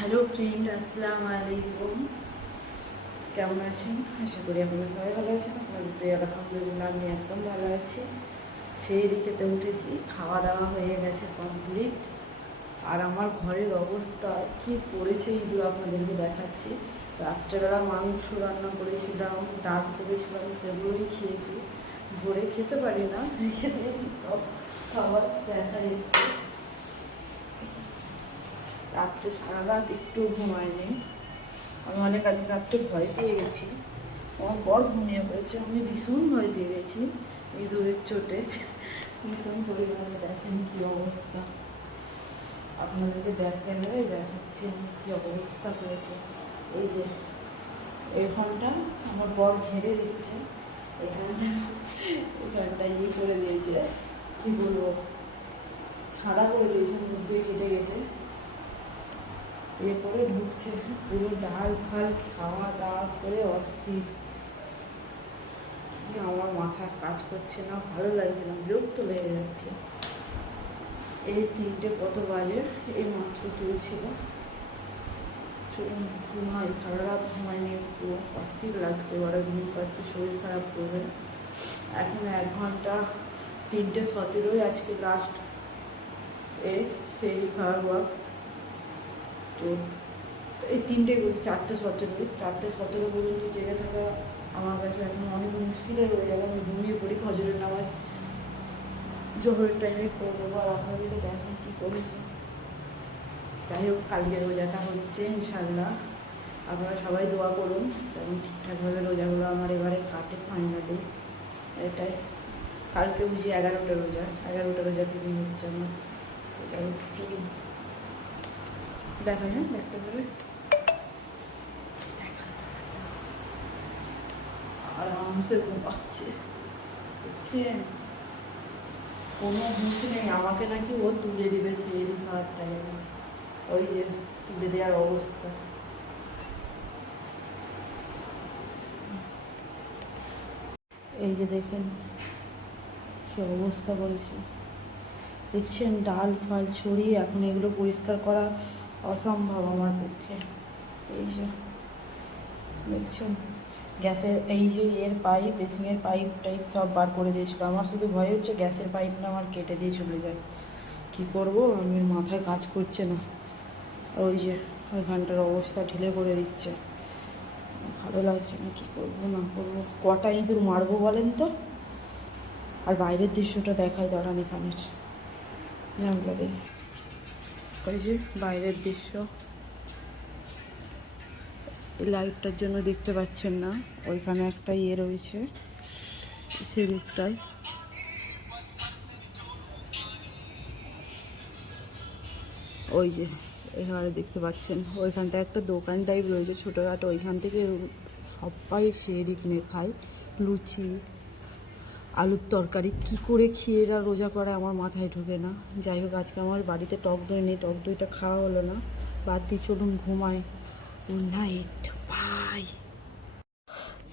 Hello friend আসসালামু আলাইকুম কেমন আছেন? আশা করি আপনারা সবাই ভালো আছেন। আপনাদের তো আলহামদুলিল্লাহ, আমি একদম ভালো আছি। সেই দিকেতে উঠেছি। খাওয়া দাওয়া হয়ে গেছে কমপ্লিট আর আমার ঘরের অবস্থা, কি পড়েছে ইঁদুর আপনাদেরকে দেখাচ্ছি। রাত্রেবেলা মাংস রান্না করেছিলাম, ডাল করেছিলাম, সেগুলোই খেয়েছি। ভোরে খেতে পারি না সব খাবার দেখা একটু রাত্রে সারা রাত একটু ঘুমায়নি। আমি অনেক আজকে রাত্রে ভয় পেয়ে গেছি। আমার বড় ঘুমিয়ে পড়েছে, আমি ভীষণ ভয় পেয়ে গেছি এই দূরের চোটে। ভীষণ পরিমাণে দেখেন কী অবস্থা। আপনাদেরকে ব্যাক ক্যামেরায় দেখাচ্ছি আমি কী অবস্থা হয়েছে। এই যে, এই এখানটা আমার বর ঘেরে দিচ্ছে। এখানটা এখানটা ইয়ে করে দিয়েছে। কী বলব? ছাড়া করে দিয়েছে, মুখ দিয়ে কেটে কেটে। এরপরে ঢুকছে পুরো ডাল ফাল খাওয়া দাওয়া করে অস্থির। আমার মাথা কাজ করছে না, ভালো লাগছে না, বিরক্ত লেগে যাচ্ছে। এই তিনটে কত বাজে, এই মাত্র তুলছিল ঘুমাই সারা রাত ঘুমাইনি, একটু অস্থির লাগছে এবারে ঘুম পাচ্ছে, শরীর খারাপ করবে এখন এক ঘণ্টা, তিনটে সতেরোই আজকে লাস্ট এ সেই খাওয়ার খাওয়া তো এই তিনটে বলছি চারটে সতেরো চারটে সতেরো পর্যন্ত জেগে থাকা আমার কাছে এখন অনেক মুশকিলে রয়ে যাবে আমি ঘুমিয়ে পড়ি ফজরের নামাজ। জোহরের টাইমে পড়ব বা আপনাদেরকে দেখেন কী করেছে। যাই হোক, কালকে রোজাটা হচ্ছে ইনশাল্লাহ আপনারা সবাই দোয়া করুন, যেমন ঠিকঠাকভাবে রোজাগুলো আমার এবারে কাটে ফাইনালি এটাই। কালকে বুঝি এগারোটা রোজা এগারোটা রোজা থেকে হচ্ছে আমার। চলুন। দেখা হ্যাঁ একটা করে আরামসে ঘুমাচ্ছে দেখছেন কোনো হুঁশ নেই। আমাকে নাকি ও তুলে দিবে সেই খাওয়ার টাইমে ওই যে, তুলে দেওয়ার অবস্থা। এই যে দেখেন, কি অবস্থা করেছে। দেখছেন, ডাল, ফাল ছড়িয়ে এখন এগুলো পরিষ্কার করা অসম্ভব আমার পক্ষে। এই যে, দেখছেন? গ্যাসের এই যে এর পাইপ বেসিংয়ের পাইপ টাইপ সব বার করে দিয়েছিল। আমার শুধু ভয় হচ্ছে গ্যাসের পাইপটা আমার কেটে দিয়ে চলে যায়। কী করব? আমি মাথায় কাজ করছে না। ওই যে, ওইখানটার অবস্থা ঢিলে করে দিচ্ছে। ভালো লাগছে না, কী করব, না করব? কটা ইঁদুর মারবো বলেন তো? আর বাইরের দৃশ্যটা দেখায় দাঁড়ান এখানের। জানলা দিয়ে। ওই যে বাইরের দৃশ্য। লাইটটার জন্য দেখতে পাচ্ছেন না, ওইখানে একটা ইয়ে রয়েছে সেদিকটায় ওই যে এখানে দেখতে পাচ্ছেন, ওইখানটা একটা দোকান টাইপ রয়েছে ছোটোখাটো, ওইখান থেকে সবাই সেরি কিনে খায়, লুচি আলুর তরকারি কি করে খেয়ে এরা রোজা করে আমার মাথায় ঢোকে না। যাই হোক, আজকে আমার বাড়িতে টক দই নেই, টক দইটা খাওয়া হলো না। বাদ দিয়ে চলুন ঘুমায় নাইট।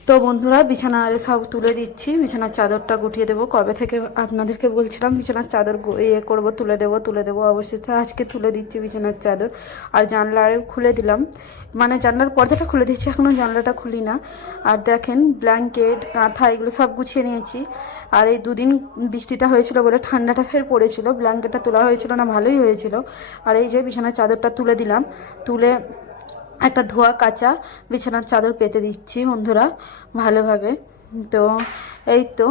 তো বন্ধুরা, বিছানার সব তুলে দিচ্ছি। বিছানার চাদরটা গুটিয়ে দেবো। কবে থেকে আপনাদেরকে বলছিলাম, বিছানার চাদর ইয়ে করব, তুলে দেবো তুলে দেবো। অবশ্যই আজকে তুলে দিচ্ছি বিছানার চাদর। আর জানলাও খুলে দিলাম। মানে জানলার পর্দাটা খুলে দিচ্ছি এখনও জানলাটা খুলি না। আর দেখেন, ব্ল্যাঙ্কেট কাঁথা এগুলো সব গুছিয়ে নিয়েছি। আর এই দুদিন বৃষ্টিটা হয়েছিল বলে ঠান্ডাটা ফের পড়েছিল। ব্ল্যাঙ্কেটটা তোলা হয়েছিল না, ভালোই হয়েছিল। আর এই যে বিছানার চাদরটা তুলে দিলাম। তুলে একটা ধোয়া কাঁচা বিছানার চাদর পেতে দিচ্ছি বন্ধুরা, ভালোভাবে। তো এই তো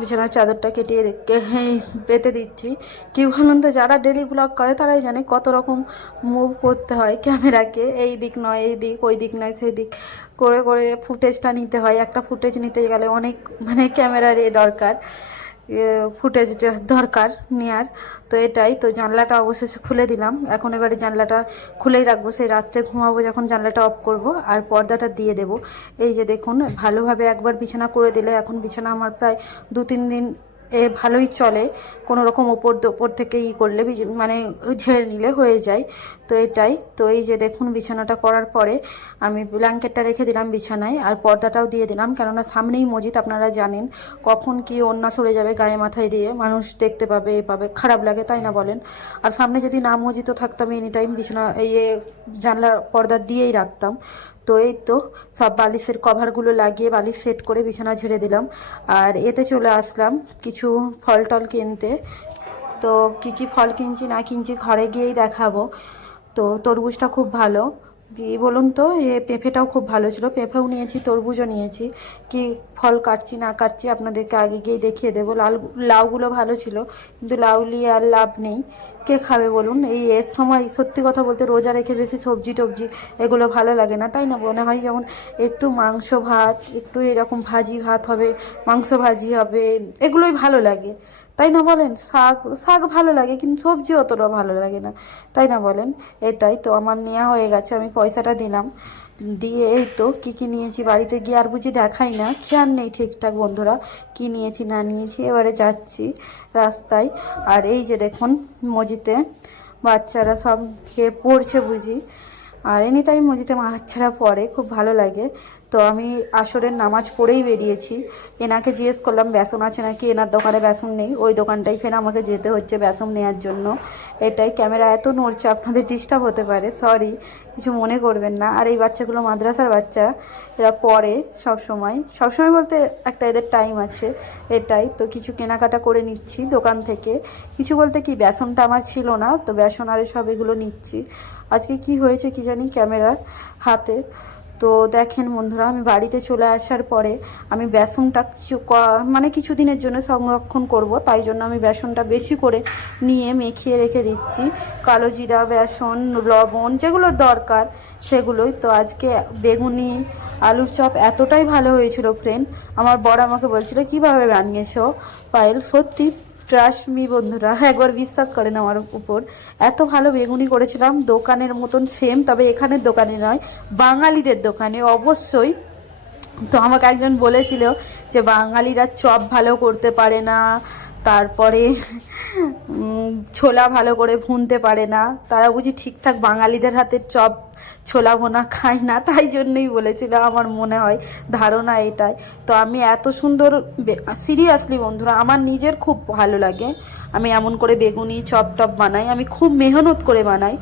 বিছানার চাদরটা কেটে রেখে এই পেতে দিচ্ছি। কি বলুন তো, যারা ডেলি ব্লগ করে তারাই জানে কত রকম মুভ করতে হয় ক্যামেরাকে এই দিক নয়, এই দিক, ওই দিক নয়, সেই দিক। করে করে ফুটেজটা নিতে হয়। একটা ফুটেজ নিতে গেলে অনেক মানে ক্যামেরার এ দরকার। ফুটেজটা দরকার নেয়ার। তো এটাই, তো জানলাটা অবশেষে খুলে দিলাম। এখন এবারে জানলাটা খুলেই রাখব। সেই রাত্রে ঘুমাবো যখন জানলাটা অফ করব আর পর্দাটা দিয়ে দেব। এই যে দেখুন, ভালোভাবে একবার বিছানা করে দিলে, এখন বিছানা আমার প্রায় দু তিন দিন এ ভালোই চলে। কোনো রকম ওপর ওপর থেকে ই করলে মানে ঝেড়ে নিলে হয়ে যায়। তো এটাই। তো এই যে দেখুন, বিছানাটা করার পরে আমি ব্ল্যাঙ্কেটটা রেখে দিলাম বিছানায় আর পর্দাটাও দিয়ে দিলাম। কেননা সামনেই মসজিদ, আপনারা জানেন কখন কি অন্যা চলে যাবে গায়ে মাথায় দিয়ে। মানুষ দেখতে পাবে, এ পাবে, খারাপ লাগে, তাই না বলেন? আর সামনে যদি না মসজিদ থাকতাম এনি টাইম বিছানা এ জানলার পর্দা দিয়েই রাখতাম। তো এই তো সব বালিশের কভারগুলো লাগিয়ে বালিশ সেট করে বিছানা ঝেড়ে দিলাম। আর এতে চলে আসলাম কিছু ফল টল কিনতে। তো কি কি ফল কিনছি, না কিনছি, ঘরে গিয়েই দেখাবো। তো তরমুজটা খুব ভালো। কি বলুন তো, এ পেঁপেটাও খুব ভালো ছিল। পেঁপেও নিয়েছি, তরমুজও নিয়েছি। কি ফল কাটছি, না কাটছি আপনাদেরকে আগে গিয়ে দেখিয়ে দেবো। লাল, লাউগুলো ভালো ছিল, কিন্তু লাউ নিয়ে আর লাভ নেই। কে খাবে বলুন? এই এর সময় সত্যি কথা বলতে রোজা রেখে বেশি সবজি টবজি এগুলো ভালো লাগে না, তাই না? মনে হয় যেমন একটু মাংস ভাত, একটু এরকম ভাজি ভাত হবে, মাংস ভাজি হবে, এগুলোই ভালো লাগে। তাই না বলেন? শাক শাক ভালো লাগে, কিন্তু সবজি অতটা ভালো লাগে না। তাই না বলেন? এটাই তো, আমার নেওয়া হয়ে গেছে, আমি পয়সাটা দিলাম। দিয়ে এই তো, কী কী নিয়েছি? বাড়িতে গিয়ে আর বুঝি দেখাই না। খেয়াল নেই ঠিকঠাক বন্ধুরা, কি নিয়েছি, না নিয়েছি, এবারে যাচ্ছি রাস্তায়। আর এই যে দেখুন মজিতে বাচ্চারা সব খেয়ে পড়ছে বুঝি। আর এনি টাইম মসজিদে বাচ্চারা পড়ে, খুব ভালো লাগে। তো আমি আসরের নামাজ পড়েই বেরিয়েছি। এনাকে জিজ্ঞেস করলাম, বেসন আছে নাকি? এনার দোকানে বেসন নেই। ওই দোকানটাই ফের আমাকে যেতে হচ্ছে বেসন নেওয়ার জন্য। এটাই ক্যামেরা এত নড়ছে, আপনাদের ডিস্টার্ব হতে পারে। সরি কিছু মনে করবেন না। আর এই বাচ্চাগুলো মাদ্রাসার বাচ্চা, এরা পড়ে সব সময় সব সময় বলতে একটা এদের টাইম আছে, এটাই। তো কিছু কেনাকাটা করে নিচ্ছি দোকান থেকে। কিছু বলতে কি, বেসনটা আমার ছিল না, তো বেসন আর সব এগুলো নিচ্ছি। আজকে কি হয়েছে কি জানি ক্যামেরার হাতে। তো দেখেন বন্ধুরা, আমি বাড়িতে চলে আসার পরে আমি বেসনটা কিছু মানে কিছু দিনের জন্য সংরক্ষণ করব, তাই জন্য আমি বেসনটা বেশি করে নিয়ে মেখিয়ে রেখে দিচ্ছি। কালো জিরা, বেসন, লবণ যেগুলো দরকার সেগুলোই তো আজকে বেগুনি, আলুর চপ এতটাই ভালো হয়েছিল ফ্রেন্ড আমার বড় আমাকে বলছিল, কীভাবে বানিয়েছো? পায়েল, সত্যি ট্রাস্ট মি বন্ধুরা, একবার বিশ্বাস করেন আমার উপর। এত ভালো বেগুনি করেছিলাম, দোকানের মতন সেম তবে এখানের দোকানে নয়, বাঙালিদের দোকানে অবশ্যই। তো আমাকে একজন বলেছিল যে বাঙালিরা চপ ভালো করতে পারে না তারপরে ছোলা ভালো করে ভুনতে পারে না। তারা বুঝি ঠিকঠাক বাঙালিদের হাতে চপ, ছোলা ভোনা খায় না, তাই জন্যই বলেছিল আমার মনে হয় ধারণা এটাই। তো আমি এত সুন্দর সিরিয়াসলি বন্ধুরা, আমার নিজের খুব ভালো লাগে। আমি এমন করে বেগুনি, চপ টপ বানাই, আমি খুব মেহনত করে বানাই।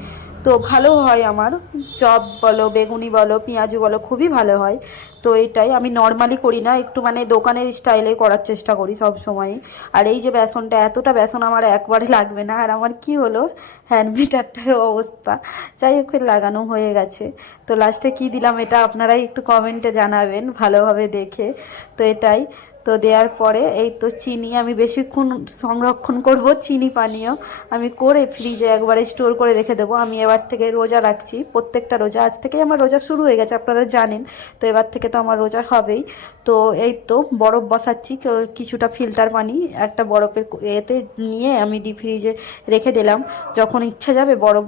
তো ভালো হয় আমার। চপ বলো, বেগুনি বলো, পেঁয়াজু বলো, খুবই ভালো হয়। তো এটাই আমি নর্মালি করি না, একটু মানে দোকানের স্টাইলে করার চেষ্টা করি সব সময়। আর এই যে বেসনটা, এতটা বেসন আমার একবারে লাগবে না। আর আমার কি হলো? হ্যান্ড মিটারটার অবস্থা। যাই হোক লাগানো হয়ে গেছে। তো লাস্টে কি দিলাম এটা আপনারাই একটু কমেন্টে জানাবেন, ভালোভাবে দেখে। তো এটাই। তো দেওয়ার পরে এই তো চিনি আমি বেশিক্ষণ সংরক্ষণ করব চিনি পানীয়। আমি করে ফ্রিজে একবারে স্টোর করে রেখে দেবো। আমি এবার থেকে রোজা রাখছি প্রত্যেকটা রোজা। আজ থেকে আমার রোজা শুরু হয়ে গেছে আপনারা জানেন। তো এবার থেকে তো আমার রোজা হবেই। তো এই তো বরফ বসাচ্ছি কিছুটা ফিল্টার পানি একটা বরফের এতে নিয়ে আমি ডিপ ফ্রিজে রেখে দিলাম। যখন ইচ্ছা যাবে বরফ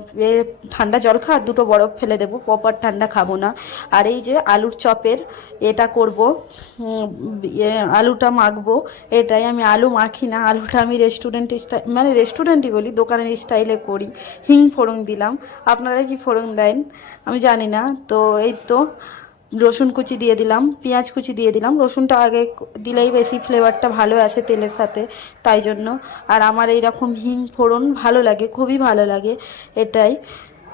ঠান্ডা জল খা দুটো বরফ ফেলে দেবো প্রপার ঠান্ডা খাব না। আর এই যে আলুর চপের এটা করব ইয়ে, আলুটা মাখবো, এটাই আমি আলু মাখি না, আলুটা আমি রেস্টুরেন্ট স্টাইল মানে রেস্টুরেন্টই বলি, দোকানের স্টাইলে করি। হিং ফোড়ন দিলাম। আপনারা কি ফোড়ন দেন? আমি জানি না। তো এই তো, রসুন কুচি দিয়ে দিলাম, পেঁয়াজ কুচি দিয়ে দিলাম। রসুনটা আগে দিলেই বেশি ফ্লেভারটা ভালো আসে তেলের সাথে, তাই জন্য। আর আমার এইরকম হিং ফোড়ন ভালো লাগে, খুবই ভালো লাগে, এটাই।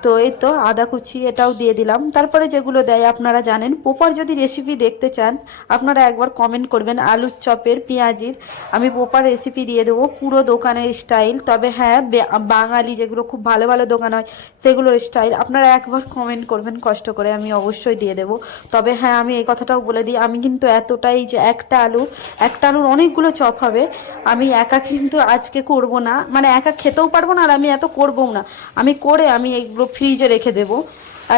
তো এই তো আদা কুচি এটাও দিয়ে দিলাম। তারপরে যেগুলো দেয় আপনারা জানেন। পোপার যদি রেসিপি দেখতে চান, আপনারা একবার কমেন্ট করবেন আলুর চপের, পেঁয়াজির। আমি পোপার রেসিপি দিয়ে দেবো পুরো দোকানের স্টাইল তবে হ্যাঁ বাঙালি যেগুলো খুব ভালো ভালো দোকান হয়, সেগুলোর স্টাইল আপনারা একবার কমেন্ট করবেন, কষ্ট করে আমি অবশ্যই দিয়ে দেবো। তবে হ্যাঁ আমি এই কথাটাও বলে দিই, আমি কিন্তু এতটাই যে একটা আলু, একটা আলুর অনেকগুলো চপ হবে, আমি একা কিন্তু আজকে করব না। মানে একা খেতেও পারব না আর আমি এত করবও না। আমি করে আমি এইগুলো ফ্রিজে রেখে দেবো।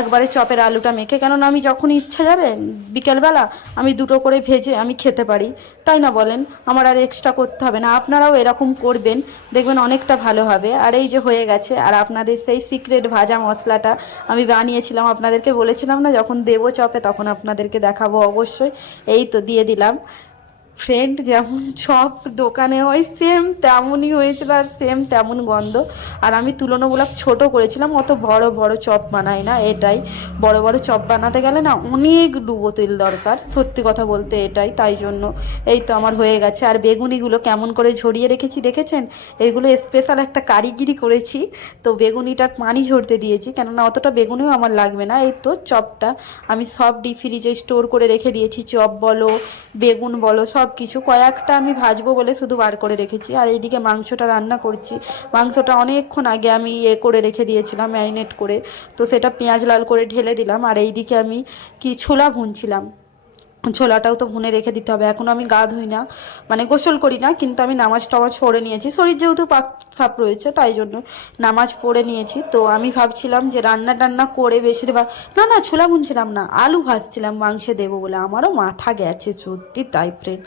একবারে চপের আলুটা মেখে, কেননা আমি যখন ইচ্ছা যাবে, বিকেলবেলা আমি দুটো করে ভেজে আমি খেতে পারি। তাই না বলেন? আমার আর এক্সট্রা করতে হবে না। আপনারাও এরকম করবেন, দেখবেন অনেকটা ভালো হবে। আর এই যে হয়ে গেছে, আর আপনাদের সেই সিক্রেট ভাজা মশলাটা আমি বানিয়েছিলাম, আপনাদেরকে বলেছিলাম না, যখন দেবো চপে, তখন আপনাদেরকে দেখাবো অবশ্যই। এই তো দিয়ে দিলাম। ফ্রেন্ড যেমন সব দোকানে হয় সেম তেমনই হয়েছিল আর সেম তেমন গন্ধ। আর আমি তুলনামূলক ছোট করেছিলাম, অত বড় বড় চপ বানাই না, এটাই। বড় বড় চপ বানাতে গেলে না অনেক ডুবো তেল দরকার, সত্যি কথা বলতে এটাই, তাই জন্য। এই তো আমার হয়ে গেছে। আর বেগুনিগুলো কেমন করে ঝরিয়ে রেখেছি দেখেছেন? এগুলো স্পেশাল একটা কারিগিরি করেছি, তো বেগুনিটার পানি ঝরতে দিয়েছি, কেননা অতটা বেগুনিও আমার লাগবে না। এই তো চপটা আমি সব ডিপ ফ্রিজে স্টোর করে রেখে দিয়েছি। চপ বলো, বেগুন বলো, সব কিছু কয়েকটা আমি ভাজবো বলে শুধু বার করে রেখেছি। আর এইদিকে মাংসটা রান্না করছি। মাংসটা অনেকক্ষণ আগে আমি ইয়ে করে রেখে দিয়েছিলাম, ম্যারিনেট করে। তো সেটা পেঁয়াজ লাল করে ঢেলে দিলাম। আর এইদিকে আমি কি ছোলা ভুনছিলাম। ছোলাটাও তো ভুনে রেখে দিতে হবে। এখন আমি গা ধুই না। মানে গোসল করি না, কিন্তু আমি নামাজ টামাজ পড়ে নিয়েছি। শরীর যেহেতু পাক সাপ রয়েছে, তাই জন্য নামাজ পড়ে নিয়েছি। তো আমি ভাবছিলাম যে রান্না টান্না করে বেশিরভাগ না না, ছোলা ভুনছিলাম না, আলু ভাজছিলাম, মাংসে দেবো বলে। আমারও মাথা গেছে, সত্যি তাই ফ্রেন্ড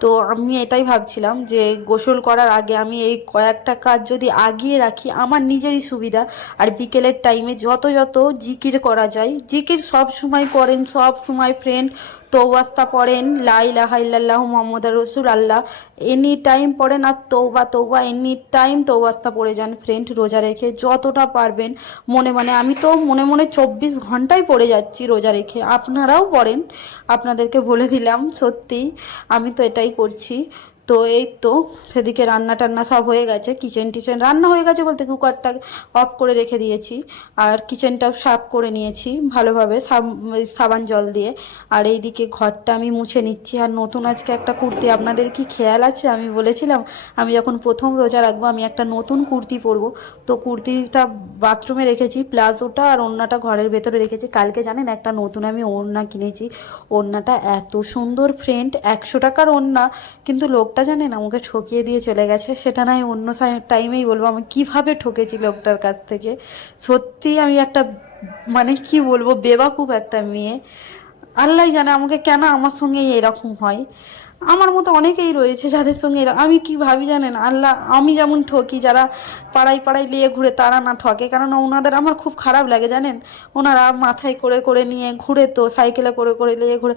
তো আমি এটাই ভাবছিলাম যে গোসল করার আগে আমি এই কয়েকটা কাজ যদি আগিয়ে রাখি, আমার নিজেরই সুবিধা। আর বিকেলের টাইমে যত যত জিকির করা যায়, জিকির সব সময় করেন, সব সময় ফ্রেন্ড তৌবাস্তা পড়েন লাই লাহাইল্লাহ মোহাম্মদ রসুল আল্লাহ এনি টাইম পড়েন আর তৌবা তৌবা এনি টাইম তৌবাস্তা পড়ে যান ফ্রেন্ড রোজা রেখে যতটা পারবেন। মনে মানে আমি তো মনে মনে চব্বিশ ঘন্টাই পড়ে যাচ্ছি রোজা রেখে। আপনারাও পড়েন। আপনাদেরকে বলে দিলাম সত্যি। আমি তো এটাই করছি। তো এই তো সেদিকে রান্না টান্না সব হয়ে গেছে। কিচেন টিচেন রান্না হয়ে গেছে বলতে কুকারটা অফ করে রেখে দিয়েছি। আর কিচেনটাও সাফ করে নিয়েছি ভালোভাবে সাব- সাবান জল দিয়ে। আর এইদিকে ঘরটা আমি মুছে নিচ্ছি। আর নতুন আজকে একটা কুর্তি, আপনাদের কি খেয়াল আছে? আমি বলেছিলাম, আমি যখন প্রথম রোজা রাখব, আমি একটা নতুন কুর্তি পরবো। তো কুর্তিটা বাথরুমে রেখেছি প্লাজোটা আর ওড়নাটা ঘরের ভেতরে রেখেছি। কালকে জানেন, একটা নতুন আমি ওড়না কিনেছি। ওড়নাটা এত সুন্দর ফ্রেন্ড একশো টাকার ওড়না। কিন্তু লোকটা জানেন? আমাকে ঠকিয়ে দিয়ে চলে গেছে। সেটা নয় অন্য টাইমেই বলব। আমি কীভাবে ঠকেছি লোকটার কাছ থেকে? সত্যি আমি একটা মানে কি বলব, বেবাকুব একটা মেয়ে। আল্লাহ জানে আমাকে কেন আমার সঙ্গে এরকম হয়। আমার মতো অনেকেই রয়েছে যাদের সঙ্গে আমি কি ভাবি জানেন? আল্লাহ, আমি যেমন ঠকি, যারা পাড়ায় পাড়ায় নিয়ে ঘুরে, তারা না ঠকে। কারণ ওনাদের আমার খুব খারাপ লাগে জানেন? ওনারা মাথায় করে করে নিয়ে ঘুরে তো, সাইকেলে করে করে নিয়ে ঘুরে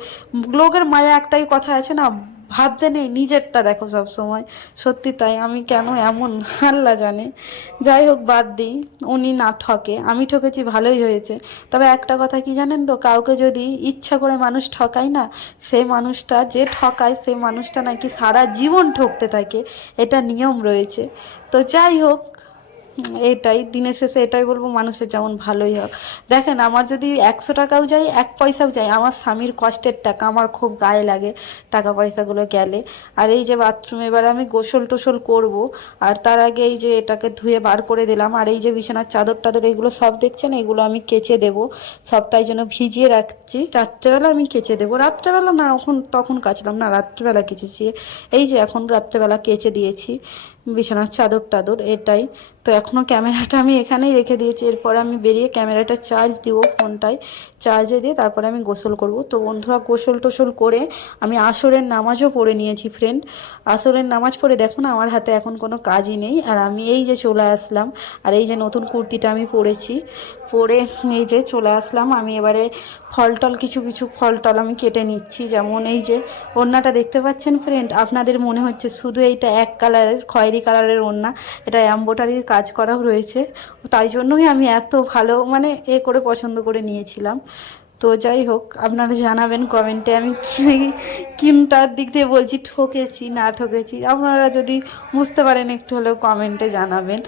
লোকের মায়া একটাই কথা আছে না? ভাবতে নেই, নিজেরটা দেখো সব সময় সত্যি তাই, আমি কেন এমন? আল্লাহ জানে। যাই হোক, বাদ দিই। উনি না ঠকে। আমি ঠকেছি, ভালোই হয়েছে। তবে একটা কথা কি জানেন তো, কাউকে যদি ইচ্ছা করে মানুষ ঠকায় না সেই মানুষটা যে ঠকায় সেই মানুষটা নাকি সারা জীবন ঠকতে থাকে। এটা নিয়ম রয়েছে। তো যাই হোক এটাই, দিনের শেষে এটাই বলব, মানুষের যেমন ভালোই হোক। দেখেন, আমার যদি একশো টাকাও যাই এক পয়সাও যাই আমার স্বামীর কষ্টের টাকা, আমার খুব গায়ে লাগে টাকা পয়সাগুলো গেলে। আর এই যে বাথরুমে এবার আমি গোসল টোসল করব, আর তার আগে এই যে এটাকে ধুয়ে বার করে দিলাম, আর এই যে বিছানার চাদর টাদর, এগুলো সব দেখছেন? এগুলো আমি কেচে দেব। সব তাই জন্য ভিজিয়ে রাখছি, রাত্রেবেলা আমি কেচে দেবো। রাত্রেবেলা না, এখন তখন কাচলাম না, রাত্রেবেলা কেচেছি। এই যে এখন রাত্রেবেলা কেচে দিয়েছি। বিছানার চাদর টাদর, এটাই। তো এখনও ক্যামেরাটা আমি এখানেই রেখে দিয়েছি। এরপরে আমি বেরিয়ে ক্যামেরাটা চার্জ দিব ফোনটায়। চার্জে দিয়ে তারপরে আমি গোসল করব। তো বন্ধুরা, গোসল টোসল করে আমি আসরের নামাজও পড়ে নিয়েছি ফ্রেন্ড আসরের নামাজ পড়ে দেখো না, আমার হাতে এখন কোনো কাজই নেই। আর আমি এই যে চলে আসলাম, আর এই যে নতুন কুর্তিটা আমি পরেছি, পরে এই যে চলে আসলাম, আমি এবারে ফল টল কিছু কিছু ফল টল আমি কেটে নিচ্ছি। যেমন এই যে ওড়নাটা দেখতে পাচ্ছেন ফ্রেন্ড আপনাদের মনে হচ্ছে শুধু এইটা এক কালারের খয়েরি কালারের ওড়না, এটা অ্যাম্বোটারির কাজ করাও রয়েছে। তাই জন্যই আমি এত ভালো মানে এ করে পছন্দ করে নিয়েছিলাম। তো যাই হোক, আপনারা জানাবেন কমেন্টে আমি কিনটার দিক দিয়ে বলছি, ঠকেছি, না ঠকেছি? আপনারা যদি বুঝতে পারেন, একটু হলেও কমেন্টে জানাবেন।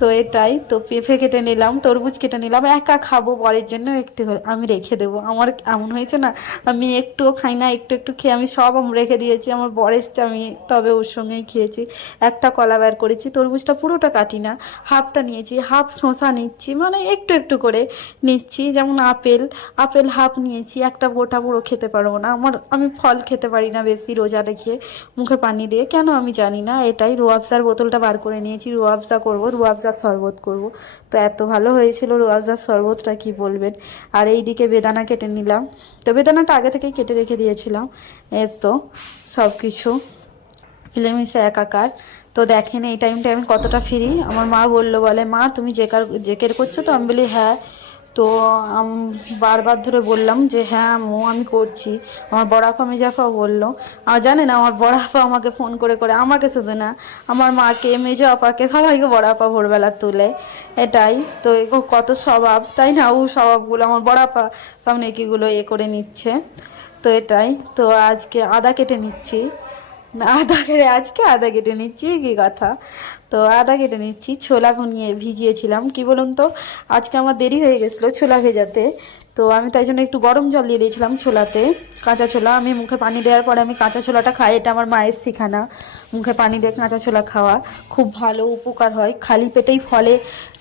তো এটাই, তো পেঁপে কেটে নিলাম, তরমুজ কেটে নিলাম, একা খাব পরের জন্য একটু আমি রেখে দেবো। আমার এমন হয়েছে না, আমি একটুও খাই না, একটু একটু খেয়ে আমি সব আমি রেখে দিয়েছি, আমার বর এসছে, আমি তবে ওর সঙ্গেই খেয়েছি। একটা কলা বের করেছি, তরমুজটা পুরোটা কাটি না, হাফটা নিয়েছি, হাফ শশা নিচ্ছি মানে একটু একটু করে নিচ্ছি, যেমন আপেল আপেল হাফ নিয়েছি, একটা গোটা পুরো খেতে পারব না, আমার, আমি ফল খেতে পারি না বেশি রোজা রেখে মুখে পানি দিয়ে, কেন আমি জানি না, এটাই রুয়াবজার বোতলটা বার করে নিয়েছি রুয়াবজা করব রুয়াবজার শরবত করব। তো এত ভালো হয়েছিল রোয়াজার শরবতটা, কি বলবেন? আর এই দিকে বেদানা কেটে নিলাম। তো বেদানাটা আগে থেকেই কেটে রেখে দিয়েছিলাম। এর তো সব কিছু ফিলেমিশে একাকার। তো দেখেন এই টাইমটা আমি কতটা ফিরি আমার মা বলল, বলে, মা, তুমি জেকার জেকের করছ তো? আমি বলি হ্যাঁ। তো বারবার ধরে বললাম যে হ্যাঁ আম্মু আমি করছি। আমার বড়াপা মেজাপাও বলল আর জানেন আমার বড়াপা আমাকে ফোন করে করে, আমাকে শুধু না, আমার মাকে, মেজো আপাকে সবাইকে বড়াপা ভোরবেলা তুলে। এটাই। তো কত স্বভাব, তাই না? ও স্বভাবগুলো, আমার বড়াপা সামনে কিগুলো এ করে নিচ্ছে। তো এটাই। তো আজকে আদা কেটে নিচ্ছি। আদা কেটে, আজকে আদা কেটে নিচ্ছি, কি কথা? তো আদা কেটে নিচ্ছি, ছোলা ভুনিয়ে ভিজিয়েছিলাম। কি বলুন তো, আজকে আমার দেরি হয়ে গেছিল ছোলা ভেজাতে। তো আমি তাই জন্য একটু গরম জল দিয়ে দিয়েছিলাম ছোলাতে, কাঁচা ছোলা। আমি মুখে পানি দেওয়ার পরে আমি কাঁচা ছোলাটা খাই, এটা আমার মায়ের শিখানা। মুখে পানি দিয়ে কাঁচা ছোলা খাওয়া খুব ভালো উপকার হয়। খালি পেটেই ফলে,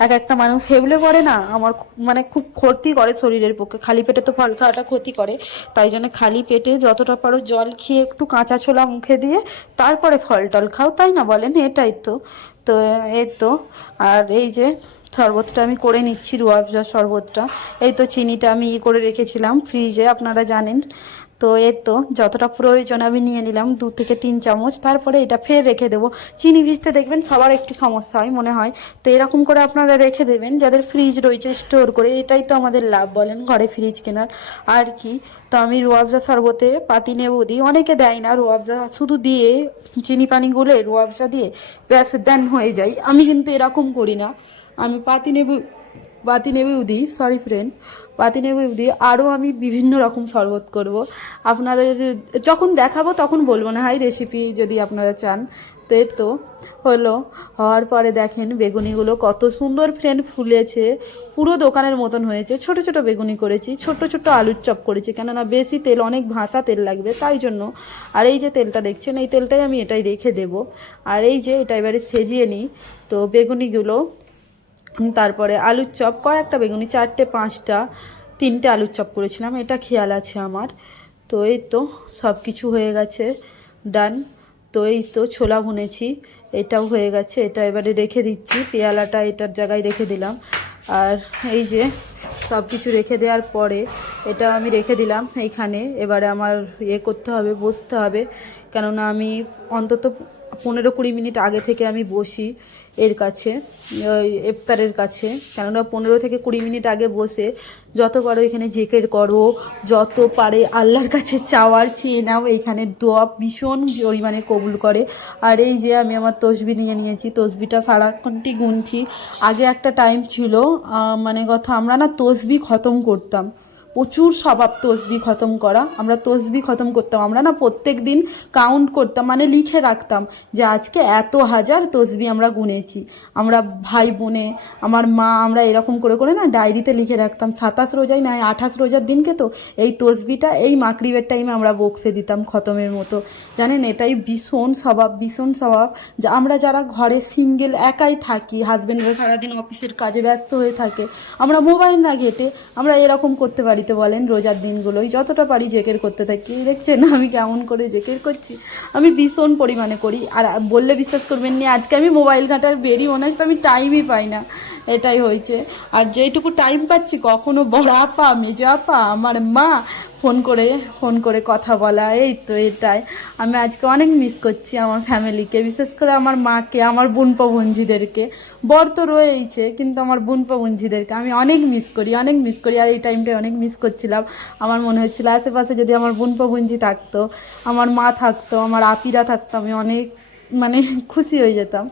এক একটা মানুষ হেবলে পড়ে না? আমার মানে খুব ক্ষতি করে শরীরের পক্ষে। খালি পেটে তো ফল খাওয়াটা ক্ষতি করে। তাই জন্য খালি পেটে যতটা পারো জল খেয়ে একটু কাঁচা ছোলা মুখে দিয়ে, তারপরে ফল টল খাও। তাই না বলেন? এটাই তো। তো, এই তো, আর এই যে শরবতটা আমি করে নিচ্ছি রুয়াবজার শরবতটা। এই তো চিনিটা আমি ই করে রেখেছিলাম ফ্রিজে আপনারা জানেন। তো এর তো যতটা প্রয়োজন আমি নিয়ে নিলাম দু থেকে তিন চামচ, তারপরে এটা ফের রেখে দেবো। চিনি ভিজতে দেখবেন সবার একটু সমস্যা হয় মনে হয়। তো এরকম করে আপনারা রেখে দেবেন, যাদের ফ্রিজ রয়েছে স্টোর করে, এটাই তো আমাদের লাভ বলেন ঘরে ফ্রিজ কেনার। আর কি, তো আমি রুয়াবজা শরবতে পাতি নেবু দিই। অনেকে দেয় না রুয়াবজা, শুধু দিয়ে, চিনি পানি গুলে রুয়াবজা দিয়ে ব্যাস দেন হয়ে যায়। আমি কিন্তু এরকম করি না। আমি পাতি নেবু পাতি নেবু দিই সরি ফ্রেন্ড পাতি নেবু দিই আরও আমি বিভিন্ন রকম শরবত করব। আপনাদের যখন দেখাবো তখন বলব না, হাই রেসিপি যদি আপনারা চান। তো তো হলো। হওয়ার পরে দেখেন বেগুনিগুলো কত সুন্দর ফ্রেন্ড ফুলেছে। পুরো দোকানের মতন হয়েছে। ছোট ছোট বেগুনি করেছি, ছোট ছোট আলুর চপ করেছি। কেননা বেশি তেল, অনেক ভাসা তেল লাগবে, তাই জন্য। আর এই যে তেলটা দেখছেন, এই তেলটাই আমি এটাই রেখে দেব। আর এই যে এটা এবারে সেজিয়ে নিই। তো বেগুনিগুলো তারপরে আলুর চপ, কয়েকটা বেগুনি, চারটে, পাঁচটা, তিনটে আলুর চপ করেছিলাম, এটা খেয়াল আছে আমার। তো এই তো সব কিছু হয়ে গেছে ডান তো এই তো ছোলা ভুনেছি, এটাও হয়ে গেছে, এটা এবারে রেখে দিচ্ছি, পেয়ালাটা এটার জায়গায় রেখে দিলাম। আর এই যে সব কিছু রেখে দেওয়ার পরে এটা আমি রেখে দিলাম এইখানে, এবারে আমার ইয়ে করতে হবে, বসতে হবে। কেননা আমি অন্তত পনেরো কুড়ি মিনিট আগে থেকে আমি বসি এর কাছে, ওই ইফতারের কাছে। কেননা পনেরো থেকে কুড়ি মিনিট আগে বসে যত পারো এখানে জেকের করো, যত পারে আল্লাহর কাছে চাওয়ার চেয়ে নাও এইখানে দোয়া ভীষণ পরিমাণে কবুল করে। আর এই যে আমি আমার তসবি নিয়ে নিয়েছি, তসবিটা সারাক্ষণটি গুনছি। আগে একটা টাইম ছিল মানে কথা আমরা না তসবি খতম করতাম। প্রচুর স্বভাব তসবি খতম করা। আমরা তসবি খতম করতাম। আমরা না প্রত্যেক দিন কাউন্ট করতাম মানে লিখে রাখতাম যে আজকে এত হাজার তসবি আমরা গুনেছি। আমরা ভাই বোনে, আমার মা, আমরা এরকম করে করে না ডায়েরিতে লিখে রাখতাম। সাতাশ রোজাই নয়, আঠাশ রোজার দিনকে তো এই তসবিটা, এই মাকরিবের টাইমে আমরা বক্সে দিতাম খতমের মতো। জানেন, এটাই ভীষণ স্বভাব ভীষণ স্বভাব। যা, আমরা যারা ঘরে সিঙ্গেল একাই থাকি হাজব্যান্ডরা সারাদিন অফিসের কাজে ব্যস্ত হয়ে থাকে, আমরা মোবাইল না ঘেটে আমরা এরকম করতে পারি। তো বলেন, রোজার দিনগুলোই যতটা পারি জেকের করতে থাকি। দেখছেন আমি কেমন করে জেকের করছি। আমি ভীষণ পরিমাণে করি। আর বললে বিশ্বাস করবেন না, আজকে আমি মোবাইল ঘাটার বেরি অনেস্ট আমি টাইমই পাই না। এটাই হয়েছে। আর যেটুকু টাইম পাচ্ছি, কখনো বড় আপা, মেজো আপা, আমার মা ফোন করে ফোন করে কথা বলা, এই তো এটাই। আমি আজকে অনেক মিস করছি আমার ফ্যামিলিকে বিশেষ করে আমার মাকে, আমার বোনপা বোনঝিদেরকে বর তো রয়েইছে, কিন্তু আমার বোনপা বোনঝিদেরকে আমি অনেক মিস করি, অনেক মিস করি। আর এই টাইমটায় অনেক মিস করছিলাম। আমার মনে হচ্ছিল আশেপাশে যদি আমার বোনপা বোনঝি থাকতো, আমার মা থাকতো, আমার আপিরা থাকতো, আমি অনেক মানে খুশি হয়ে যেতাম।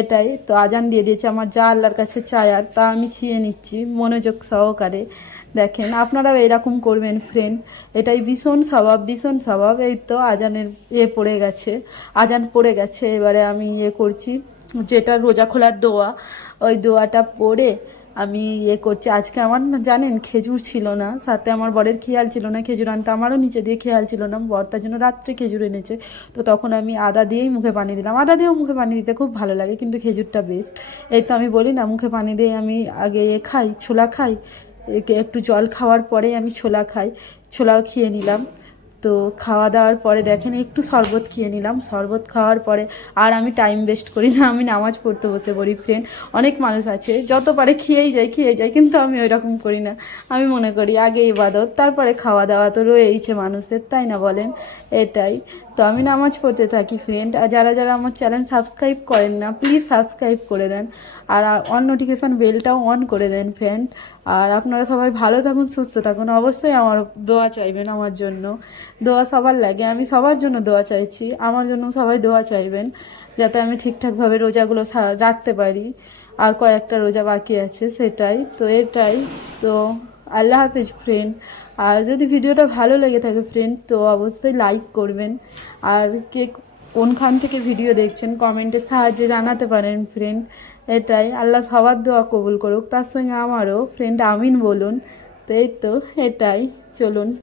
এটাই। তো আজান দিয়ে দিয়েছে আমার যা আল্লাহর কাছে চাই, আর তা আমি ছিয়ে নিচ্ছি, মনোযোগ সহকারে। দেখেন, আপনারাও এরকম করবেন ফ্রেন্ড এটাই ভীষণ স্বভাব ভীষণ স্বভাব। এই তো আজানের এ পড়ে গেছে, আজান পড়ে গেছে। এবারে আমি ইয়ে করছি, যেটা রোজা খোলার দোয়া, ওই দোয়াটা পড়ে আমি ইয়ে করছি। আজকে আমার না, জানেন, খেজুর ছিল না। সাথে আমার বরের খেয়াল ছিল না, খেজুর আনতে। আমারও নিচে দিয়ে খেয়াল ছিল না। বর তার জন্য রাত্রে খেজুর এনেছে। তো তখন আমি আদা দিয়েই মুখে পানি দিলাম। আদা দিয়েও মুখে পানি দিতে খুব ভালো লাগে, কিন্তু খেজুরটা বেস্ট এই তো আমি বলি না, মুখে পানি দিয়ে আমি আগে এ খাই, ছোলা খাই একটু জল খাওয়ার পরে আমি ছোলা খাই। ছোলাও খেয়ে নিলাম। তো খাওয়া দাওয়ার পরে দেখেন একটু শরবত খেয়ে নিলাম। শরবত খাওয়ার পরে আর আমি টাইম ওয়েস্ট করি না। আমি নামাজ পড়তে বসে পড়ি ফ্রেন্ড অনেক মানুষ আছে, যত পারে খেয়েই যায় খেয়ে যায়, কিন্তু আমি ওই রকম করি না। আমি মনে করি আগে ইবাদত, তারপরে খাওয়া দাওয়া তো রয়েইছে মানুষের, তাই না বলেন? এটাই। তো আমি নামাজ পড়তে থাকি ফ্রেন্ড আর যারা যারা আমার চ্যানেল সাবস্ক্রাইব করেন না প্লিজ সাবস্ক্রাইব করে দেন। আর অন নোটিফিকেশান বেলটাও অন করে দেন ফ্রেন্ড আর আপনারা সবাই ভালো থাকুন, সুস্থ থাকুন। অবশ্যই আমার দোয়া চাইবেন আমার জন্য। দোয়া সবার লাগে। আমি সবার জন্য দোয়া চাইছি। আমার জন্য সবাই দোয়া চাইবেন, যাতে আমি ঠিকঠাকভাবে রোজাগুলো রাখতে পারি। আর কয়েকটা রোজা বাকি আছে, সেটাই। তো এটাই। তো আল্লাহ হাফিজ ফ্রেন্ড আর যদি ভিডিওটা ভালো লেগে থাকে ফ্রেন্ড তো অবশ্যই লাইক করবেন। আর কে কোনখান থেকে ভিডিও দেখছেন কমেন্টের সাহায্যে জানাতে পারেন ফ্রেন্ড এটাই। আল্লাহ সবার দোয়া কবুল করুক। তার সঙ্গে আমারও ফ্রেন্ড আমিন বলুন। তো এই তো, এটাই। চলুন।